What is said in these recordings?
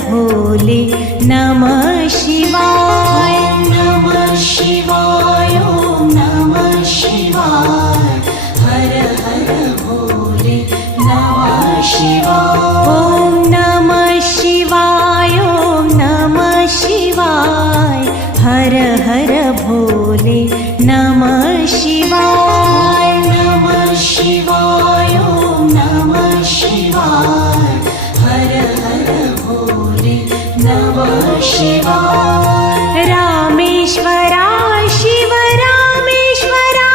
भोले नमः शिवाय। नमः शिवाय ॐ नमः शिवाय हर हर भोले नमः शिवाय। ॐ नमः शिवाय ॐ नमः शिवाय हर हर भोले नमः शिवाय। नमः शिवाय ॐ नमः शिवाय हर हर भोले नमः शिवाय। रामेश्वराय शिव रामेश्वराय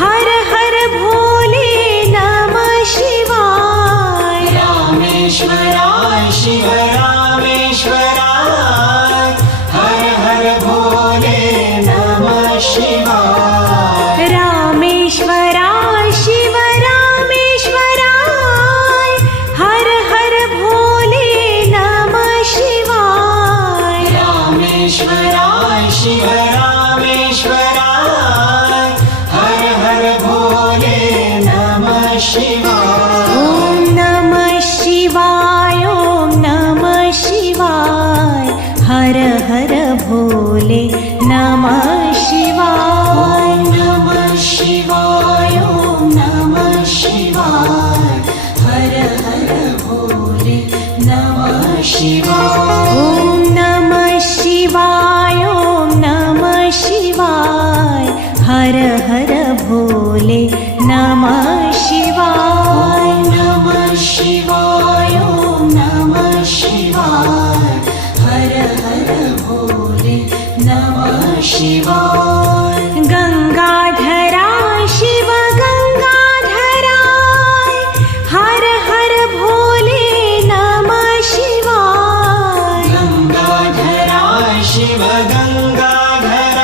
हर हर भोले नमः शिवाय। रामेश्वराय शिव रामेश्वराय हर हर भोले नमः शिवाय। रामेश्वराय शिव रामेश्वराय हर हर भोले नमः शिवाय। रामेश्वराय शिव रामेश्वराय हर हर भोले नमः शिवाय। ॐ नमः शिवाय ॐ नमः शिवाय हर हर भोले नमः शिवाय। नमः शिवाय ॐ नमः शिवाय हर हर भोले नमः शिवाय। ॐ नमः शिवाय ॐ नमः शिवाय हर हर भोले नमः शिवाय। नमः शिवाय ॐ नमः शिवाय हर हर भोले नमः शिवाय। गंगाधरा शिव गंगाधराय हर हर भोले नमः शिवाय। गंगाधराय शिव गंगाधराय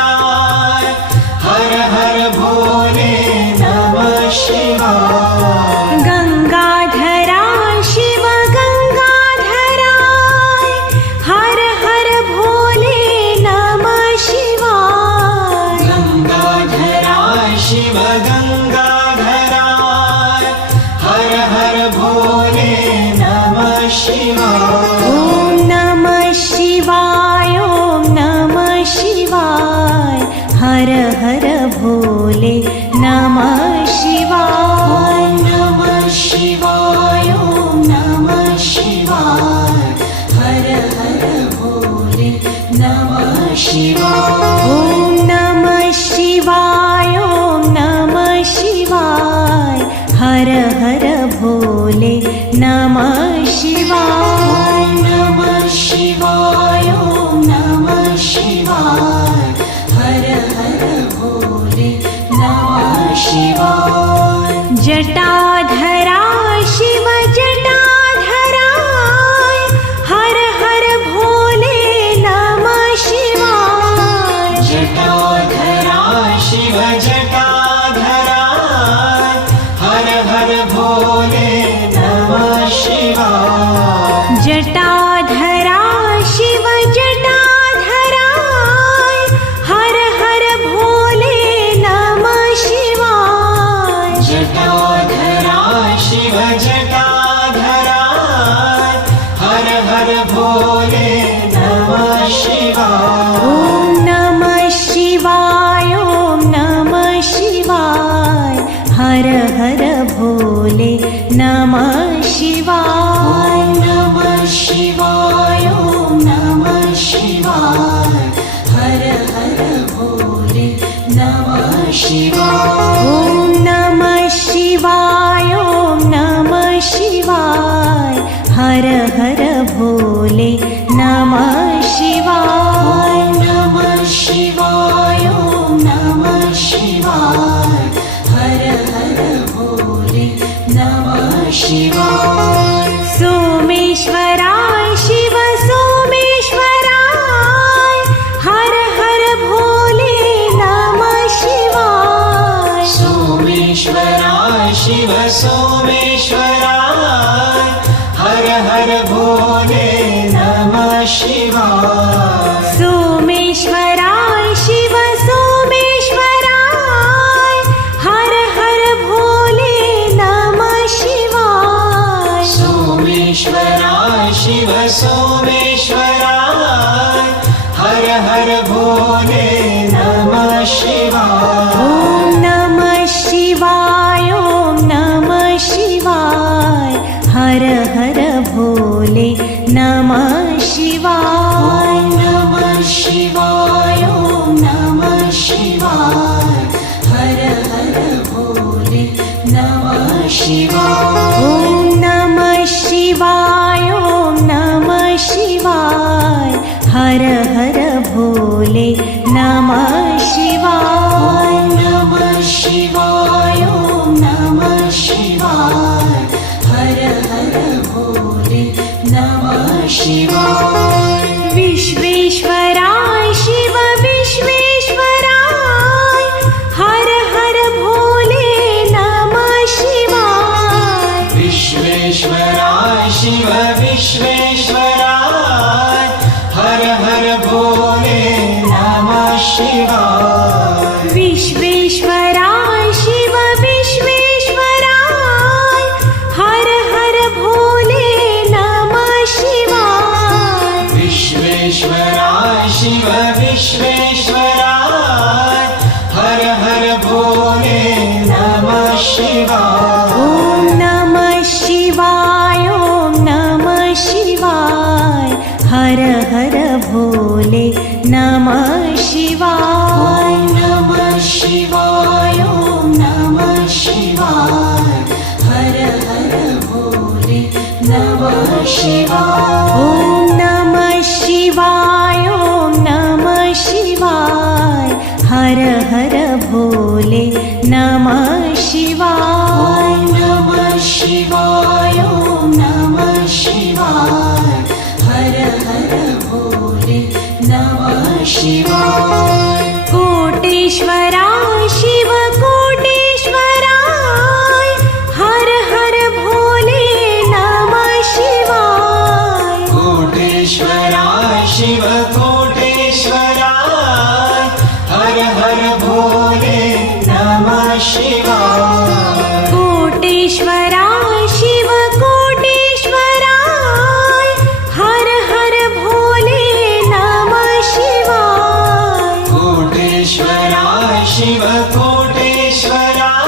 हर हर भोले नमः शिवाय। गंगाधरा शिव गंगाधराय हर हर भोले नमः शिवाय। गंगाधराय शिव गंगाधराय हर हर भोले नमः शिवाय। ॐ नमः शिवाय ॐ नमः शिवाय हर हर भोले नमः शिवाय। नमः शिवाय ॐ नमः शिवाय हर हर भोले नमः शिवाय। ॐ नमः शिवाय ॐ नमः शिवाय हर हर भोले नमः शिवाय। नमः शिवाय ॐ नमः शिवाय हर हर भोले नमः शिवाय। जटाधरा शिव जटाधराय हर हर भोले नमः शिवाय। जटाधराय शिव जटाधराय हर हर भोले नमः शिवाय। जटाधरा शिव जटाधराय हर हर भोले नमः शिवाय। जटाधराय शिव जटाधराय हर हर भोले नमः शिवाय। ॐ नमः शिवाय ॐ नमः शिवाय हर हर भोले नमः शिवाय। नमः शिवाय ॐ नमः शिवाय हर हर भोले नमः शिवाय। ॐ नमः शिवाय ॐ नमः शिवाय हर हर भोले नमः शिवाय। नमः शिवाय ॐ नमः शिवाय हर हर भोले नमः शिवाय। सोमेश्वराय शिव सोमेश्वराय हर हर भोले नमः शिवाय। सोमेश्वराय शिव सोमेश्वराय हर हर भोले नमः शिवाय। सोमेश्वराय शिव सोमेश्वराय हर हर भोले नमः शिवाय। सोमेश्वराय शिव शिवाय ॐ नमः शिवाय ॐ नमः शिवाय हर हर भोले नमः शिवाय ॐ नमः शिवाय ॐ नमः शिवाय हर हर भोले नमः शिवाय ॐ नमः शिवाय ॐ नमः शिवाय हर हर भोले नमः शिवाय ॐ नमः शिवाय ॐ नमः शिवाय हर हर भोले नमः शिवाय विश्वेश्वराय शिव विश्वेश्वराय हर हर भोले नमः शिवाय विश्वेश्वराय शिव विश्वेश्वराय हर हर भोले नमः शिवाय विश्वेश्वराय शिव विश्वेश्वराय हर हर भोले नमः शिवाय विश्वेश्वराय शिव विश्वेश्वराय हर हर भोले नमः शिवाय ॐ नमः शिवाय ॐ नमः शिवाय हर हर भोले नमः शिवाय ॐ नमः शिवाय ॐ नमः शिवाय हर हर भोले नमः शिवाय ॐ नमः शिवाय ॐ नमः शिवाय हर हर भोले नमः शिवाय ॐ नमः शिवाय ॐ नमः शिवाय हर हर भोले नमः शिवाय कोटेश्वराय शिव कोटेश्वराय हर हर भोले नमः शिवाय कोटेश्वराय शिव कोटेश्वराय हर हर भोले नमः शिवाय कोटेश्वराय शिव कोटेश्वराय हर हर भोले नमः शिवाय कोटेश्वराय शिव कोटेश्वराय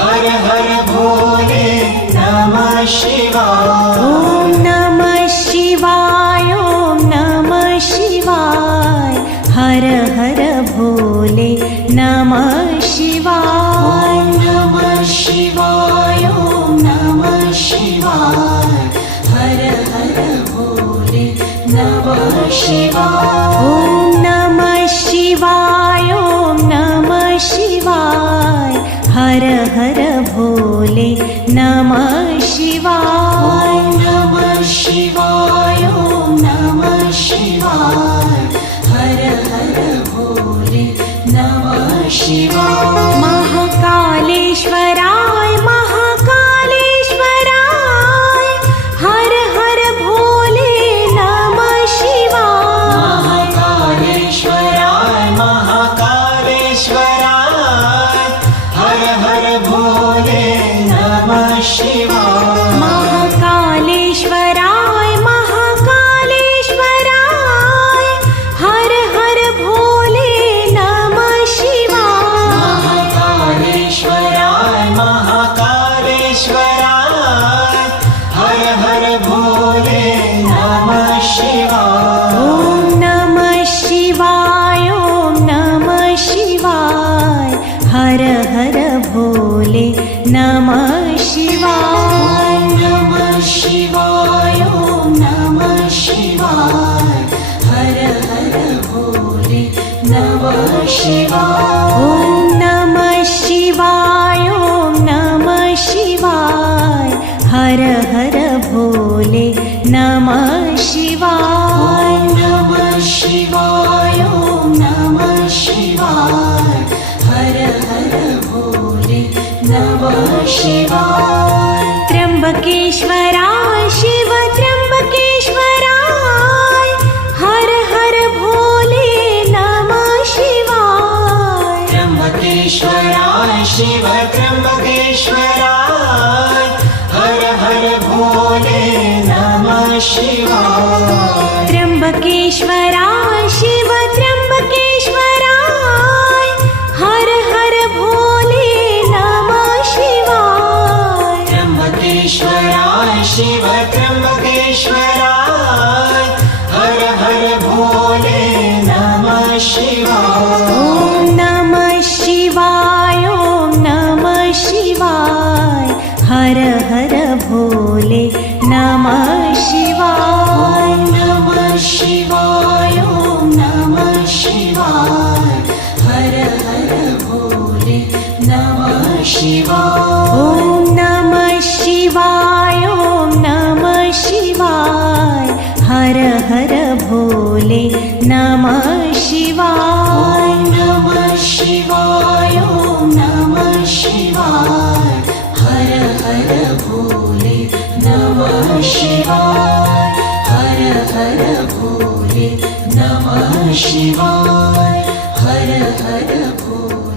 हर हर भोले नमः शिवाय ॐ नमः शिवाय ॐ नमः शिवाय हर हर भोले नमः शिवाय ॐ नमः शिवाय ॐ नमः शिवाय हर हर भोले नमः शिवाय ॐ नमः शिवाय ॐ नमः शिवाय हर हर भोले नमः शिवाय ॐ नमः शिवाय ॐ नमः शिवाय हर हर भोले नमः शिवाय महाकालेश्वराय महाकालेश्वराय हर हर भोले नमः शिवाय महाकालेश्वराय महाकालेश्वराय हर हर भोले नमः शिवाय महाकालेश्वराय महाकालेश्वराय हर हर भोले नमः शिवाय महाकालेश्वराय महाकालेश्वराय हर हर भोले नमः शिवाय ॐ नमः शिवाय ॐ नमः शिवाय हर हर भोले नमः शिवाय ॐ नमः शिवाय ॐ नमः शिवाय हर हर भोले नमः शिवाय ॐ नमः शिवाय ॐ नमः शिवाय हर हर भोले नमः शिवाय ॐ नमः शिवाय ॐ नमः शिवाय हर हर भोले नमः शिवाय त्र्यंबकेश्वराय शिव त्र्यंबकेश्वराय हर हर भोले नमः शिवाय त्र्यंबकेश्वराय शिव त्र्यंबकेश्वराय हर हर भोले नमः शिवाय त्र्यंबकेश्वराय शिव त्र्यंबकेश्वराय हर हर भोले नमः शिवाय। ॐ नमः शिवाय ॐ नमः शिवाय हर हर भोले नमः शिवाय। ॐ नमः शिवाय ॐ नमः शिवाय हर हर भोले नमः शिवाय। ॐ नमः शिवाय ॐ नमः शिवाय हर हर भोले नमः शिवाय। हर हर भोले नमः शिवाय हर हर भोले